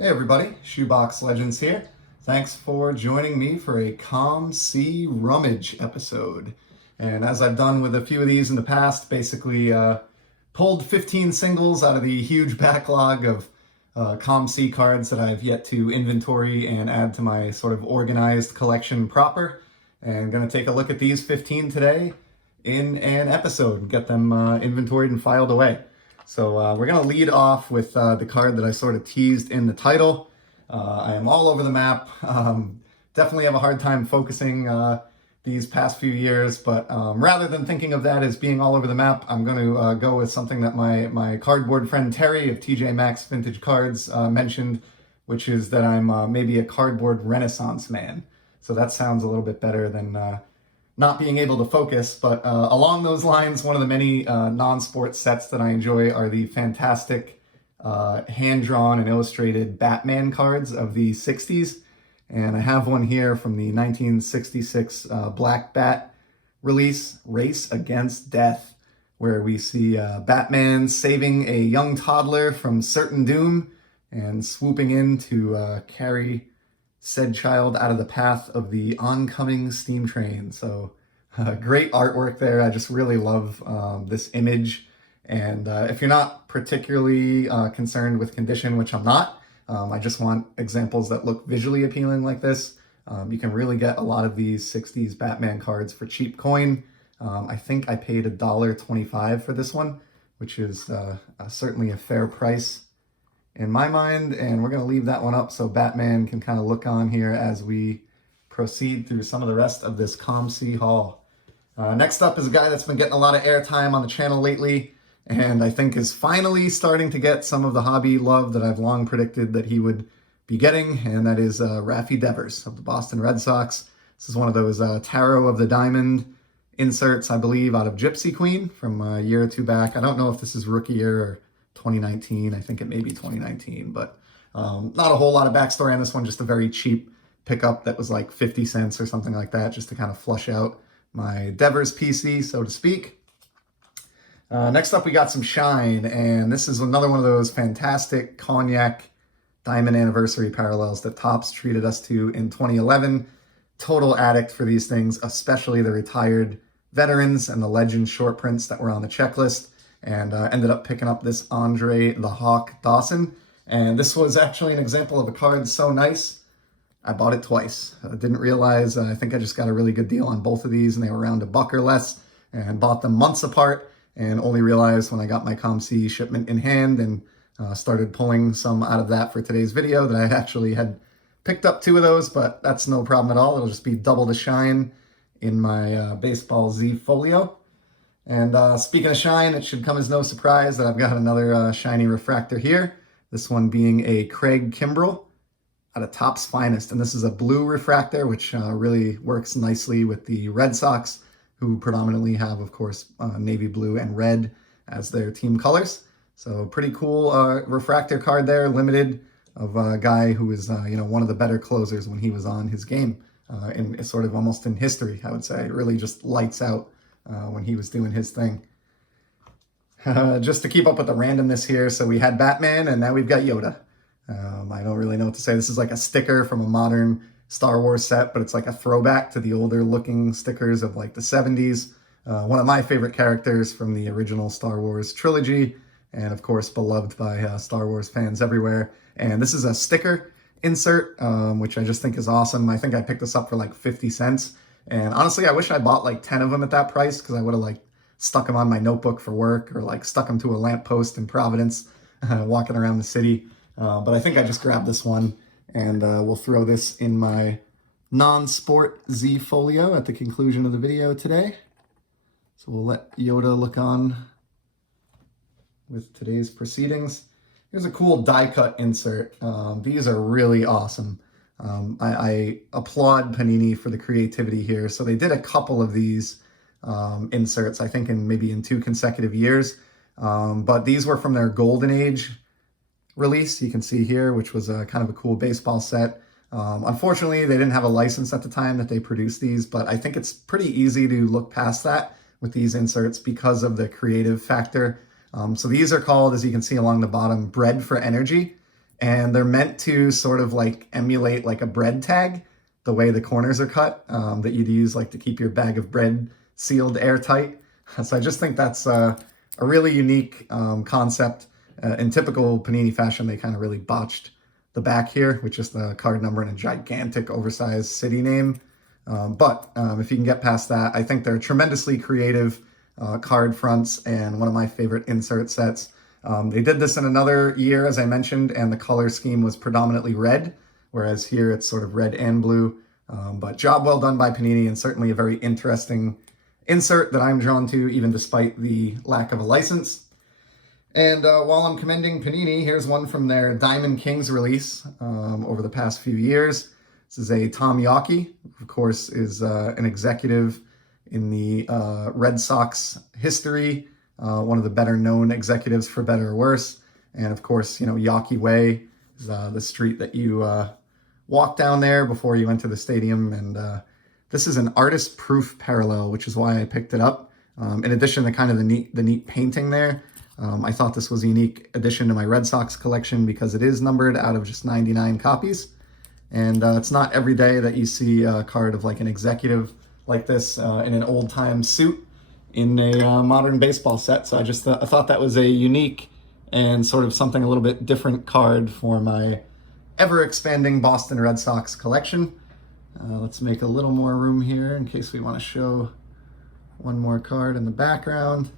Hey everybody, Shoebox Legends here. Thanks for joining me for a COMC Rummage episode. And as I've done with a few of these in the past, basically pulled 15 singles out of the huge backlog of COMC cards that I've yet to inventory and add to my sort of organized collection proper. And going to take a look at these 15 today in an episode and get them inventoried and filed away. So we're going to lead off with the card that I sort of teased in the title. I am all over the map. Definitely have a hard time focusing these past few years, but rather than thinking of that as being all over the map, I'm going to go with something that my cardboard friend Terry of TJ Maxx Vintage Cards mentioned, which is that I'm maybe a cardboard renaissance man. So that sounds a little bit better than not being able to focus, but along those lines, one of the many non-sport sets that I enjoy are the fantastic hand-drawn and illustrated Batman cards of the 60s. And I have one here from the 1966 Black Bat release, Race Against Death, where we see Batman saving a young toddler from certain doom and swooping in to carry said child out of the path of the oncoming steam train. So great artwork there. I just really love this image. And if you're not particularly concerned with condition, which I'm not, I just want examples that look visually appealing like this. You can really get a lot of these 60s Batman cards for cheap coin. I think I paid $1.25 for this one, which is certainly a fair price in my mind, and we're going to leave that one up so Batman can kind of look on here as we proceed through some of the rest of this COMC haul. Next up is a guy that's been getting a lot of airtime on the channel lately, and I think is finally starting to get some of the hobby love that I've long predicted that he would be getting, and that is Raffy Devers of the Boston Red Sox. This is one of those Tarot of the Diamond inserts, I believe, out of Gypsy Queen from a year or two back. I don't know if this is rookie year or 2019. I think it may be 2019, but not a whole lot of backstory on this one, just a very cheap pickup that was like 50 cents or something like that, just to kind of flush out my Devers PC, so to speak. Next up, we got some Shine, and this is another one of those fantastic Cognac Diamond Anniversary parallels that Topps treated us to in 2011. Total addict for these things, especially the retired veterans and the legend short prints that were on the checklist. And ended up picking up this Andre the Hawk Dawson. And this was actually an example of a card so nice, I bought it twice. I didn't realize, I think I just got a really good deal on both of these, and they were around $1 or less, and bought them months apart, and only realized when I got my COMC shipment in hand and started pulling some out of that for today's video that I actually had picked up 2 of those, but that's no problem at all. It'll just be double the shine in my Baseball Z folio. And speaking of shine, it should come as no surprise that I've got another shiny refractor here. This one being a Craig Kimbrell out of Topps Finest. And this is a blue refractor, which really works nicely with the Red Sox, who predominantly have, of course, navy blue and red as their team colors. So pretty cool refractor card there, limited, of a guy who is one of the better closers when he was on his game, in sort of almost in history, I would say. It really just lights out when he was doing his thing. Just to keep up with the randomness here, so we had Batman, and now we've got Yoda. I don't really know what to say. This is like a sticker from a modern Star Wars set, but it's like a throwback to the older looking stickers of like the 70s. One of my favorite characters from the original Star Wars trilogy, and of course beloved by Star Wars fans everywhere. And this is a sticker insert, which I just think is awesome. I think I picked this up for like 50 cents. And honestly, I wish I bought like 10 of them at that price, because I would have like stuck them on my notebook for work, or like stuck them to a lamppost in Providence, walking around the city. But I think I just grabbed this one, and we'll throw this in my non-sport Z folio at the conclusion of the video today. So we'll let Yoda look on with today's proceedings. Here's a cool die cut insert. These are really awesome. I applaud Panini for the creativity here. So they did a couple of these inserts, I think maybe in 2 consecutive years. But these were from their Golden Age release, you can see here, which was a kind of a cool baseball set. Unfortunately, they didn't have a license at the time that they produced these, but I think it's pretty easy to look past that with these inserts because of the creative factor. So these are called, as you can see along the bottom, Bread for Energy. and they're meant to sort of like emulate like a bread tag, the way the corners are cut, that you'd use like to keep your bag of bread sealed airtight. So I just think that's a really unique concept. In typical Panini fashion, they kind of really botched the back here with just the card number and a gigantic oversized city name. But if you can get past that, I think they're tremendously creative card fronts and one of my favorite insert sets. They did this in another year, as I mentioned, and the color scheme was predominantly red, whereas here it's sort of red and blue. But job well done by Panini, and certainly a very interesting insert that I'm drawn to, even despite the lack of a license. And while I'm commending Panini, here's one from their Diamond Kings release over the past few years. This is a Tom Yawkey, of course, is an executive in the Red Sox history, one of the better known executives for better or worse. And of course, you know, Yawkey Way is the street that you walk down there before you enter the stadium. And this is an artist proof parallel, which is why I picked it up. In addition to kind of the neat painting there, I thought this was a unique addition to my Red Sox collection because it is numbered out of just 99 copies. And it's not every day that you see a card of like an executive like this in an old time suit in a modern baseball set. So I just I thought that was a unique and sort of something a little bit different card for my ever expanding Boston Red Sox collection. Let's make a little more room here in case we want to show one more card in the background.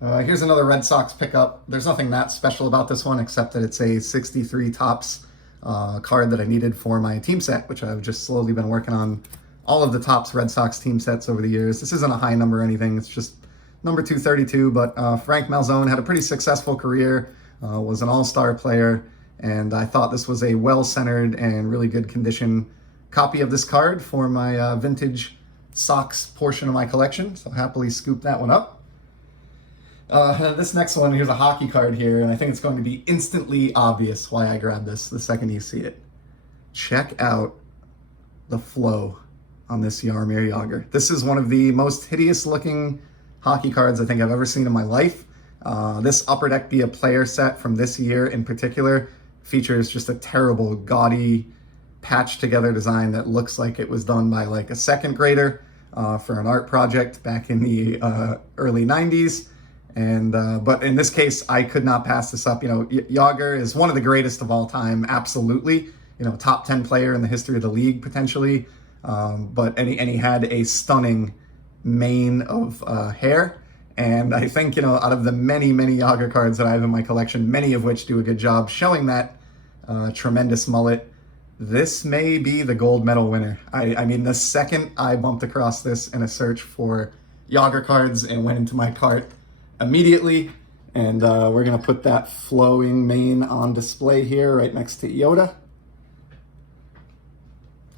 Here's another Red Sox pickup. There's nothing that special about this one except that it's a 63 Topps card that I needed for my team set, which I've just slowly been working on all of the Topps Red Sox team sets over the years. This isn't a high number or anything. It's just number 232, but Frank Malzone had a pretty successful career, was an all-star player, and I thought this was a well-centered and really good condition copy of this card for my vintage Sox portion of my collection, so happily scooped that one up. This next one, here's a hockey card here, and I think it's going to be instantly obvious why I grabbed this the second you see it. Check out the flow on this Jaromir Jagr. This is one of the most hideous looking hockey cards I think I've ever seen in my life. This Upper Deck Be a Player set from this year in particular features just a terrible, gaudy, patched together design that looks like it was done by like a second grader for an art project back in the early 90s. And but in this case, I could not pass this up. You know, Jagr is one of the greatest of all time, absolutely. You know, top 10 player in the history of the league, potentially. And he had a stunning mane of hair. And I think, you know, out of the many, many Jagr cards that I have in my collection, many of which do a good job showing that tremendous mullet, this may be the gold medal winner. I mean, the second I bumped across this in a search for Jagr cards and went into my cart immediately, and we're going to put that flowing mane on display here right next to Yoda.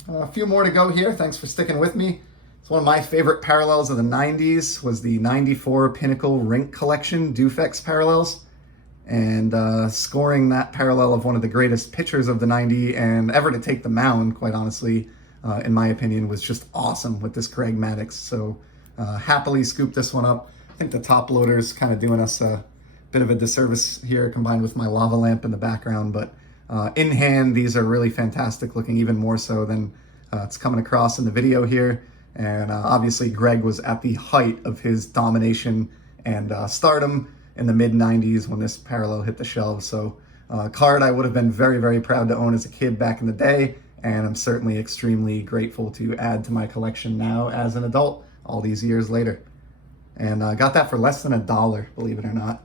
A few more to go here. Thanks for sticking with me. It's one of my favorite parallels of the 90s was the 94 Pinnacle Rink Collection Dufex parallels. And scoring that parallel of one of the greatest pitchers of the 90s and ever to take the mound, quite honestly, in my opinion, was just awesome with this Craig Maddux. So happily scooped this one up. I think the top loader's kind of doing us a bit of a disservice here combined with my lava lamp in the background, but in hand, these are really fantastic looking, even more so than it's coming across in the video here. And obviously Greg was at the height of his domination and stardom in the mid-90s when this parallel hit the shelves. So card I would have been very, very proud to own as a kid back in the day, and I'm certainly extremely grateful to add to my collection now as an adult all these years later. And got that for less than $1, believe it or not.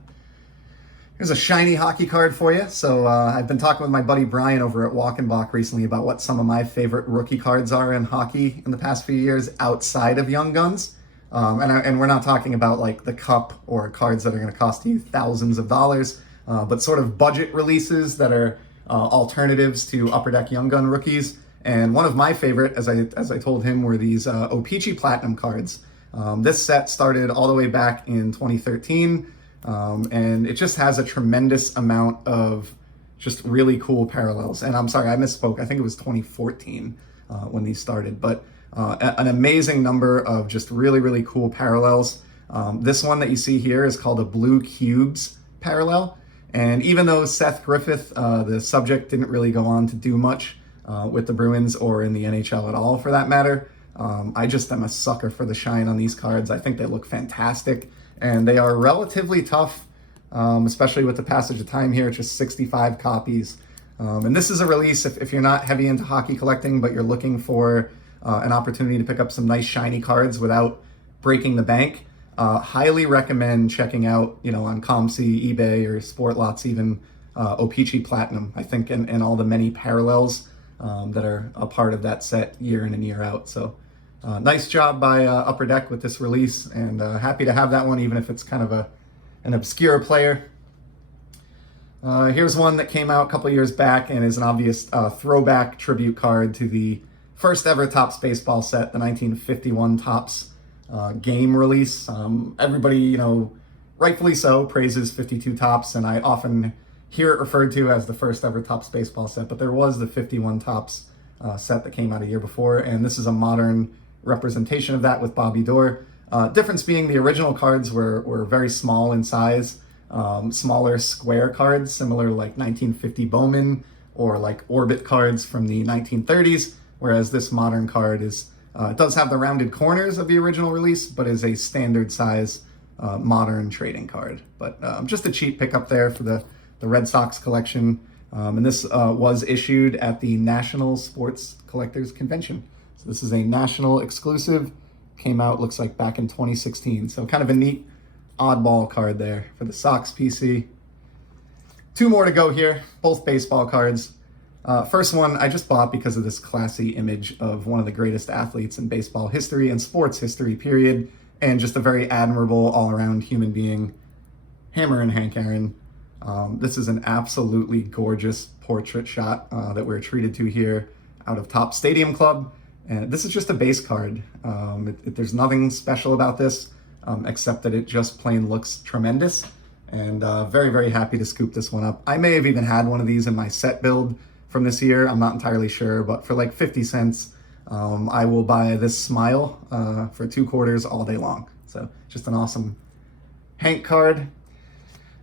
Here's a shiny hockey card for you. So I've been talking with my buddy Brian over at Walk and Balk recently about what some of my favorite rookie cards are in hockey in the past few years outside of Young Guns. And we're not talking about like the cup or cards that are going to cost you thousands of dollars, but sort of budget releases that are alternatives to Upper Deck Young Gun rookies. And one of my favorite, as I told him, were these O-Pee-Chee Platinum cards. This set started all the way back in 2013, and it just has a tremendous amount of just really cool parallels. And I'm sorry, I misspoke. I think it was 2014 when these started, but an amazing number of just really, really cool parallels. This one that you see here is called a Blue Cubes parallel, And even though Seth Griffith, the subject, didn't really go on to do much with the Bruins or in the NHL at all for that matter, I just am a sucker for the shine on these cards. I think they look fantastic, and they are relatively tough, especially with the passage of time here. It's just 65 copies. And this is a release if you're not heavy into hockey collecting, but you're looking for an opportunity to pick up some nice shiny cards without breaking the bank. Highly recommend checking out, on COMC, eBay, or Sport Lots even, O-Pee-Chee Platinum, I think, and all the many parallels that are a part of that set year in and year out. So nice job by Upper Deck with this release, and happy to have that one, even if it's kind of an obscure player. Here's one that came out a couple years back and is an obvious throwback tribute card to the first ever Topps baseball set, the 1951 Topps game release. Everybody, rightfully so, praises 52 Topps, and I often hear it referred to as the first ever Topps baseball set, but there was the 51 Topps set that came out a year before, and this is a modern representation of that with Bobby Doerr. Difference being the original cards were very small in size, smaller square cards, similar to like 1950 Bowman or like Orbit cards from the 1930s, whereas this modern card is it does have the rounded corners of the original release, but is a standard size modern trading card. But just a cheap pickup there for the Red Sox collection. And this was issued at the National Sports Collectors Convention. So this is a national exclusive. Came out, looks like, back in 2016. So kind of a neat oddball card there for the Sox PC. Two more to go here, both baseball cards. First one I just bought because of this classy image of one of the greatest athletes in baseball history and sports history, period, and just a very admirable all-around human being, Hammer and Hank Aaron. This is an absolutely gorgeous portrait shot that we're treated to here out of Topps Stadium Club. And this is just a base card. There's nothing special about this except that it just plain looks tremendous. And very, very happy to scoop this one up. I may have even had one of these in my set build from this year. I'm not entirely sure, but for like 50 cents, I will buy this smile for 2 quarters all day long. So just an awesome Hank card.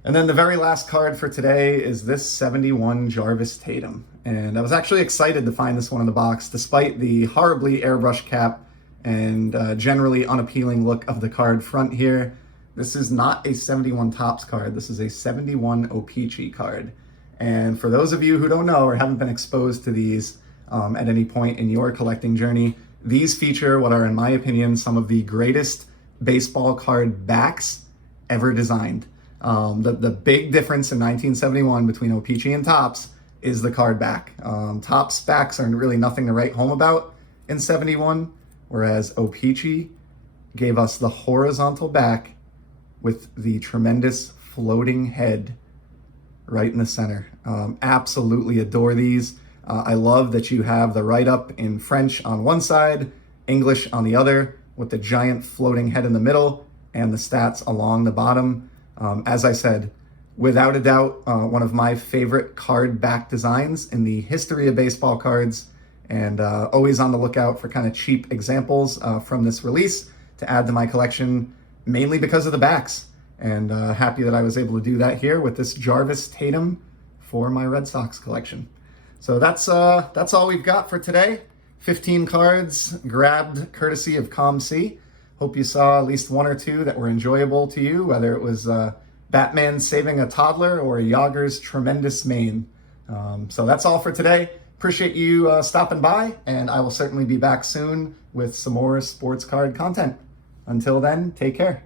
And then the very last card for today is this 71 Jarvis Tatum. And I was actually excited to find this one in the box, despite the horribly airbrushed cap and generally unappealing look of the card front here. This is not a 71 Topps card. This is a 71 O-Pee-Chee card. And for those of you who don't know or haven't been exposed to these at any point in your collecting journey, these feature what are, in my opinion, some of the greatest baseball card backs ever designed. The big difference in 1971 between O-Pee-Chee and Topps is the card back. Topps backs are really nothing to write home about in 71, whereas O-Pee-Chee gave us the horizontal back with the tremendous floating head right in the center. Absolutely adore these. I love that you have the write-up in French on one side, English on the other, with the giant floating head in the middle and the stats along the bottom. As I said, without a doubt, one of my favorite card back designs in the history of baseball cards, and always on the lookout for kind of cheap examples from this release to add to my collection, mainly because of the backs. And happy that I was able to do that here with this Jarvis Tatum for my Red Sox collection. So that's all we've got for today. 15 cards grabbed courtesy of COMC. Hope you saw at least one or two that were enjoyable to you, whether it was Batman saving a toddler or Yager's tremendous mane. So that's all for today. Appreciate you stopping by, and I will certainly be back soon with some more sports card content. Until then, take care.